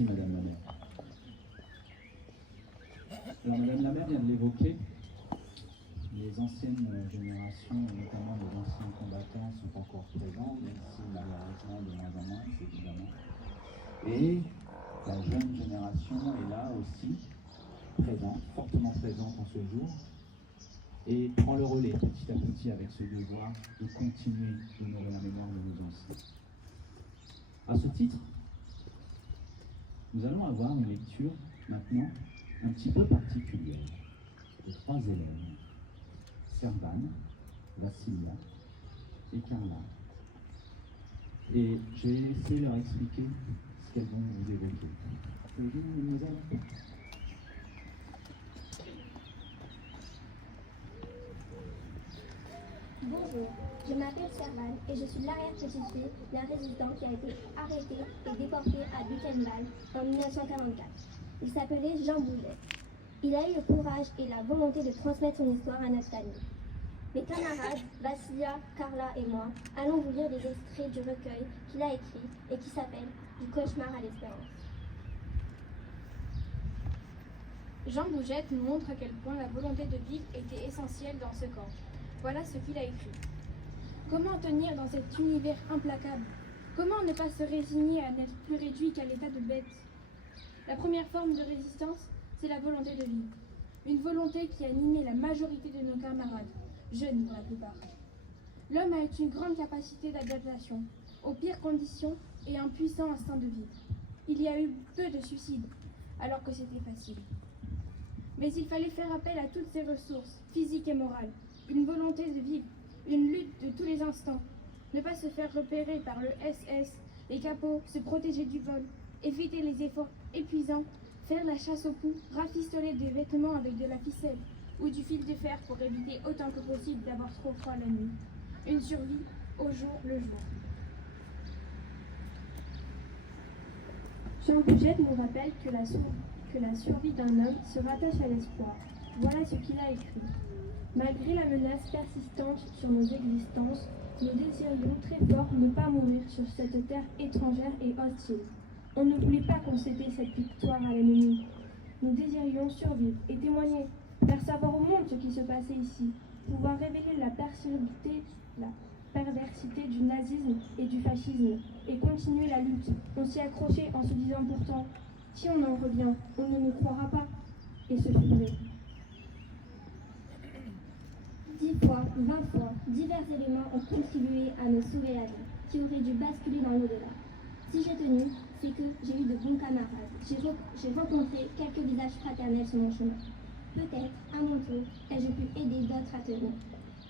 Merci Madame la maire. Alors Madame la maire vient de l'évoquer, les anciennes générations, notamment les anciens combattants, sont encore présents, même si malheureusement de moins en moins, c'est évidemment. Et la jeune génération est là aussi, présente, fortement présente en ce jour, et prend le relais petit à petit avec ce devoir de continuer d'honorer la mémoire de nos anciens. À ce titre, nous allons avoir une lecture maintenant un petit peu particulière de 3 élèves, Servane, Vassilia et Carla. Et je vais essayer de leur expliquer ce qu'elles vont vous évoquer. Pouvez-vous, mademoiselle ? Bonjour, je m'appelle Servane et je suis l'arrière-petite-fille d'un résistant qui a été arrêté et déporté à Buchenwald en 1944. Il s'appelait Jean Bouget. Il a eu le courage et la volonté de transmettre son histoire à notre famille. Mes camarades, Vassilia, Carla et moi, allons vous lire des extraits du recueil qu'il a écrit et qui s'appelle « Du cauchemar à l'espérance ». Jean Bouget nous montre à quel point la volonté de vivre était essentielle dans ce camp. Voilà ce qu'il a écrit. Comment tenir dans cet univers implacable? Comment ne pas se résigner à n'être plus réduit qu'à l'état de bête? La première forme de résistance, c'est la volonté de vivre. Une volonté qui animait la majorité de nos camarades, jeunes pour la plupart. L'homme a une grande capacité d'adaptation, aux pires conditions et un puissant instinct de vivre. Il y a eu peu de suicides, alors que c'était facile. Mais il fallait faire appel à toutes ces ressources, physiques et morales, une volonté de vivre, une lutte de tous les instants, ne pas se faire repérer par le SS, les capots, se protéger du vol, éviter les efforts épuisants, faire la chasse aux poux, rafistoler des vêtements avec de la ficelle ou du fil de fer pour éviter autant que possible d'avoir trop froid la nuit. Une survie au jour le jour. Jean Bouget nous rappelle que la survie d'un homme se rattache à l'espoir. Voilà ce qu'il a écrit. Malgré la menace persistante sur nos existences, nous désirions très fort ne pas mourir sur cette terre étrangère et hostile. On ne voulait pas concéder cette victoire à l'ennemi. Nous désirions survivre et témoigner, faire savoir au monde ce qui se passait ici, pouvoir révéler la perversité du nazisme et du fascisme et continuer la lutte. On s'y accrochait en se disant pourtant, si on en revient, on ne nous croira pas. Et ce fut vrai. 10 fois, 20 fois, divers éléments ont contribué à me sauver la vie, qui aurait dû basculer dans l'au-delà. Si j'ai tenu, c'est que j'ai eu de bons camarades. J'ai rencontré quelques visages fraternels sur mon chemin. Peut-être, à mon tour, ai-je pu aider d'autres à tenir.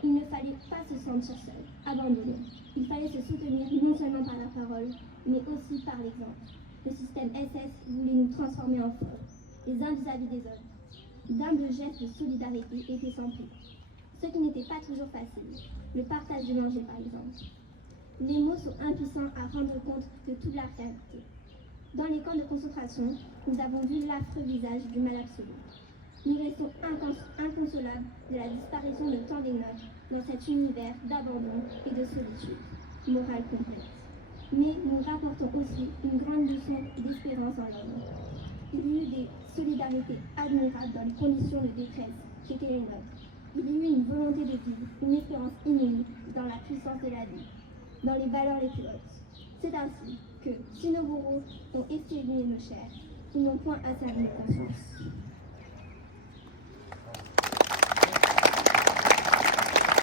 Il ne fallait pas se sentir seul, abandonné. Il fallait se soutenir non seulement par la parole, mais aussi par l'exemple. Le système SS voulait nous transformer en fous, les uns vis-à-vis des autres. D'humbles gestes de solidarité étaient sans prix. Ce qui n'était pas toujours facile, le partage de manger par exemple. Les mots sont impuissants à rendre compte de toute la réalité. Dans les camps de concentration, nous avons vu l'affreux visage du mal absolu. Nous restons inconsolables de la disparition de tant des nôtres dans cet univers d'abandon et de solitude, morale complexe. Mais nous rapportons aussi une grande leçon d'espérance en l'homme. Il y a eu des solidarités admirables dans les conditions de détresse qui étaient les nôtres. Il y a eu une volonté de vivre, une espérance inouïe dans la puissance de la vie, dans les valeurs les plus hautes. C'est ainsi que, si nos bourreaux ont essayé nos chairs, ils n'ont point asservi nos consciences.